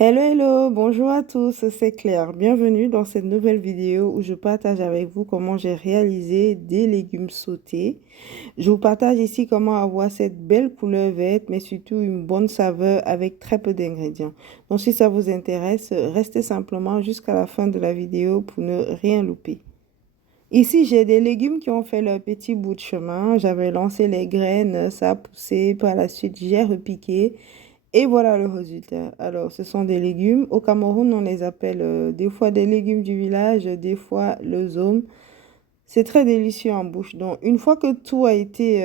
Hello, hello, bonjour à tous, c'est Claire. Bienvenue dans cette nouvelle vidéo où je partage avec vous comment j'ai réalisé des légumes sautés. Je vous partage ici comment avoir cette belle couleur verte, mais surtout une bonne saveur avec très peu d'ingrédients. Donc si ça vous intéresse, restez simplement jusqu'à la fin de la vidéo pour ne rien louper. Ici, j'ai des légumes qui ont fait leur petit bout de chemin. J'avais lancé les graines, ça a poussé. Par la suite, j'ai repiqué. Et voilà le résultat. Alors, ce sont des légumes. Au Cameroun, on les appelle des fois des légumes du village, des fois le zome. C'est très délicieux en bouche. Donc, une fois que tout a été,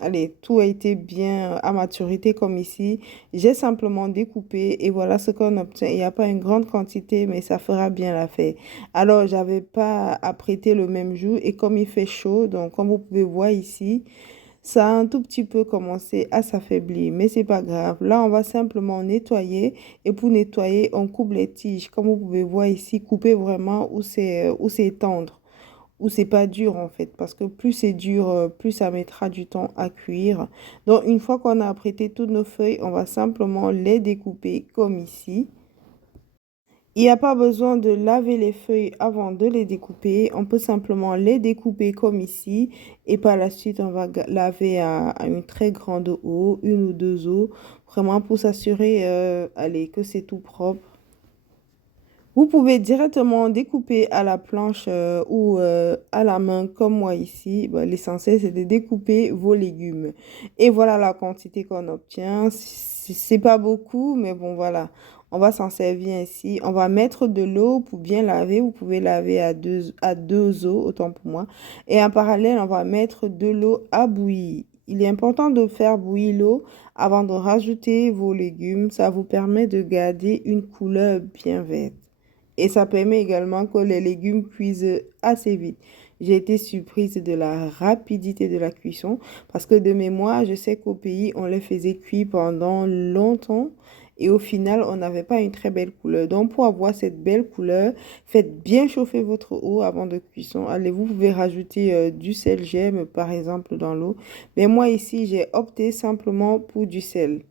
allez, tout a été bien à maturité comme ici, j'ai simplement découpé et voilà ce qu'on obtient. Il n'y a pas une grande quantité, mais ça fera bien l'affaire. Alors, j'avais pas apprêté le même jour et comme il fait chaud, donc comme vous pouvez voir ici, ça a un tout petit peu commencé à s'affaiblir, mais c'est pas grave. Là, on va simplement nettoyer et pour nettoyer, on coupe les tiges. Comme vous pouvez voir ici, couper vraiment où c'est tendre, où c'est pas dur en fait, parce que plus c'est dur, plus ça mettra du temps à cuire. Donc, une fois qu'on a apprêté toutes nos feuilles, on va simplement les découper comme ici. Il n'y a pas besoin de laver les feuilles avant de les découper. On peut simplement les découper comme ici. Et par la suite, on va laver à une très grande eau, une ou deux eaux, vraiment pour s'assurer allez, que c'est tout propre. Vous pouvez directement découper à la planche ou à la main comme moi ici. Bah, l'essentiel, c'est de découper vos légumes. Et voilà la quantité qu'on obtient. C'est pas beaucoup, mais bon, voilà. On va s'en servir ici. On va mettre de l'eau pour bien laver. Vous pouvez laver à deux eaux, autant pour moi. Et en parallèle, on va mettre de l'eau à bouillir. Il est important de faire bouillir l'eau avant de rajouter vos légumes. Ça vous permet de garder une couleur bien verte. Et ça permet également que les légumes cuisent assez vite. J'ai été surprise de la rapidité de la cuisson parce que de mémoire, je sais qu'au pays, on les faisait cuire pendant longtemps et au final, on n'avait pas une très belle couleur. Donc, pour avoir cette belle couleur, faites bien chauffer votre eau avant de cuisson. Allez, vous pouvez rajouter du sel gemme, par exemple, dans l'eau. Mais moi, ici, j'ai opté simplement pour du sel.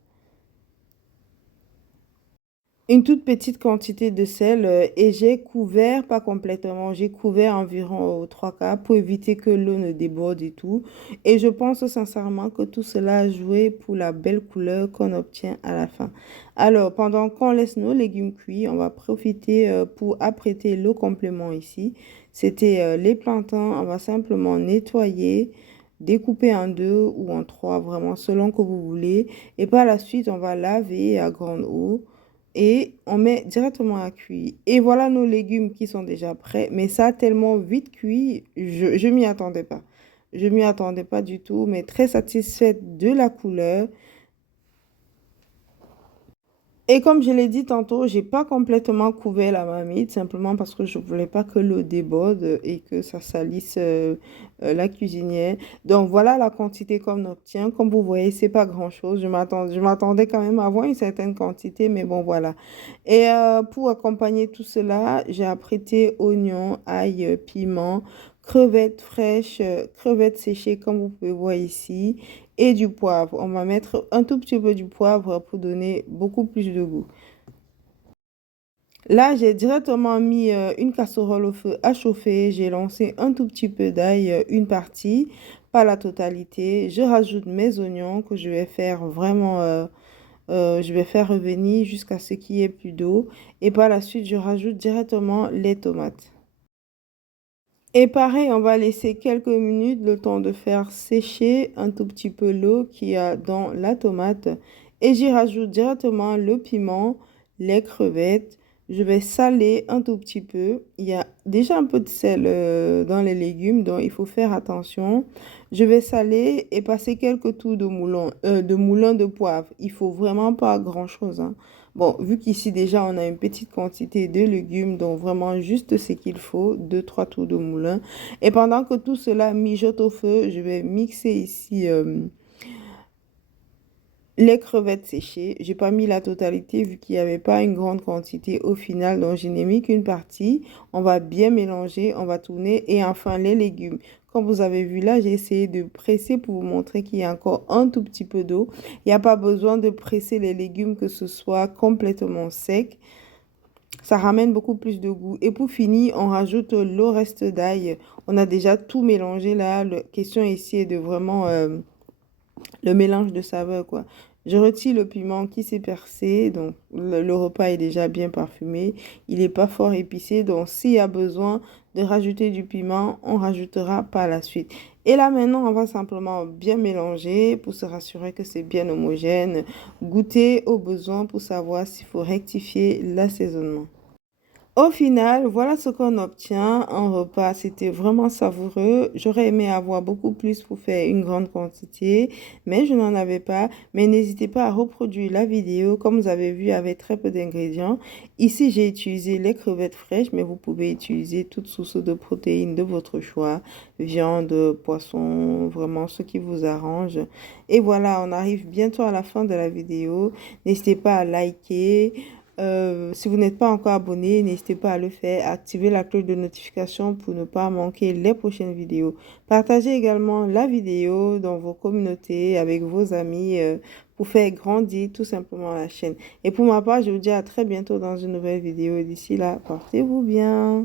Une toute petite quantité de sel et j'ai couvert, pas complètement, j'ai couvert environ trois quarts pour éviter que l'eau ne déborde et tout. Et je pense sincèrement que tout cela a joué pour la belle couleur qu'on obtient à la fin. Alors, pendant qu'on laisse nos légumes cuits, on va profiter pour apprêter le complément ici. C'était les plantains, on va simplement nettoyer, découper en deux ou en trois, vraiment selon que vous voulez. Et par la suite, on va laver à grande eau et on met directement à cuire. Et voilà nos légumes qui sont déjà prêts. Mais ça, tellement vite cuit, je m'y attendais pas. Je m'y attendais pas du tout, mais très satisfaite de la couleur. Et comme je l'ai dit tantôt, j'ai pas complètement couvert la marmite, simplement parce que je voulais pas que l'eau déborde et que ça salisse la cuisinière. Donc voilà la quantité qu'on obtient. Comme vous voyez, c'est pas grand-chose. Je m'attendais quand même à avoir une certaine quantité, mais bon voilà. Et pour accompagner tout cela, j'ai apprêté oignons, ail, piment, crevettes fraîches, crevettes séchées, comme vous pouvez voir ici et du poivre. On va mettre un tout petit peu du poivre pour donner beaucoup plus de goût. Là, j'ai directement mis une casserole au feu à chauffer. J'ai lancé un tout petit peu d'ail, une partie, pas la totalité. Je rajoute mes oignons que je vais faire vraiment, je vais faire revenir jusqu'à ce qu'il y ait plus d'eau. Et par la suite, je rajoute directement les tomates. Et pareil, on va laisser quelques minutes le temps de faire sécher un tout petit peu l'eau qu'il y a dans la tomate. Et j'y rajoute directement le piment, les crevettes. Je vais saler un tout petit peu. Il y a déjà un peu de sel dans les légumes, donc il faut faire attention. Je vais saler et passer quelques tours de moulin de poivre. Il faut vraiment pas grand-chose, hein. Bon, vu qu'ici déjà on a une petite quantité de légumes, donc vraiment juste ce qu'il faut, deux, trois tours de moulin. Et pendant que tout cela mijote au feu, je vais mixer ici les crevettes séchées. J'ai pas mis la totalité vu qu'il n'y avait pas une grande quantité au final, donc je n'ai mis qu'une partie. On va bien mélanger, on va tourner et enfin les légumes. Comme vous avez vu là, j'ai essayé de presser pour vous montrer qu'il y a encore un tout petit peu d'eau. Il n'y a pas besoin de presser les légumes que ce soit complètement sec. Ça ramène beaucoup plus de goût. Et pour finir, on rajoute le reste d'ail. On a déjà tout mélangé là. La question ici est de vraiment le mélange de saveurs, quoi. Je retire le piment qui s'est percé, donc le repas est déjà bien parfumé. Il n'est pas fort épicé, donc s'il y a besoin de rajouter du piment, on rajoutera par la suite. Et là maintenant, on va simplement bien mélanger pour se rassurer que c'est bien homogène. Goûter au besoin pour savoir s'il faut rectifier l'assaisonnement. Au final, voilà ce qu'on obtient. Un repas, c'était vraiment savoureux. J'aurais aimé avoir beaucoup plus pour faire une grande quantité, mais je n'en avais pas. Mais n'hésitez pas à reproduire la vidéo, comme vous avez vu, avec très peu d'ingrédients. Ici, j'ai utilisé les crevettes fraîches, mais vous pouvez utiliser toute source de protéines de votre choix. Viande, poisson, vraiment ce qui vous arrange. Et voilà, on arrive bientôt à la fin de la vidéo. N'hésitez pas à liker. Si vous n'êtes pas encore abonné, n'hésitez pas à le faire. Activez la cloche de notification pour ne pas manquer les prochaines vidéos. Partagez également la vidéo dans vos communautés, avec vos amis, pour faire grandir tout simplement la chaîne. Et pour ma part, je vous dis à très bientôt dans une nouvelle vidéo. D'ici là, portez-vous bien.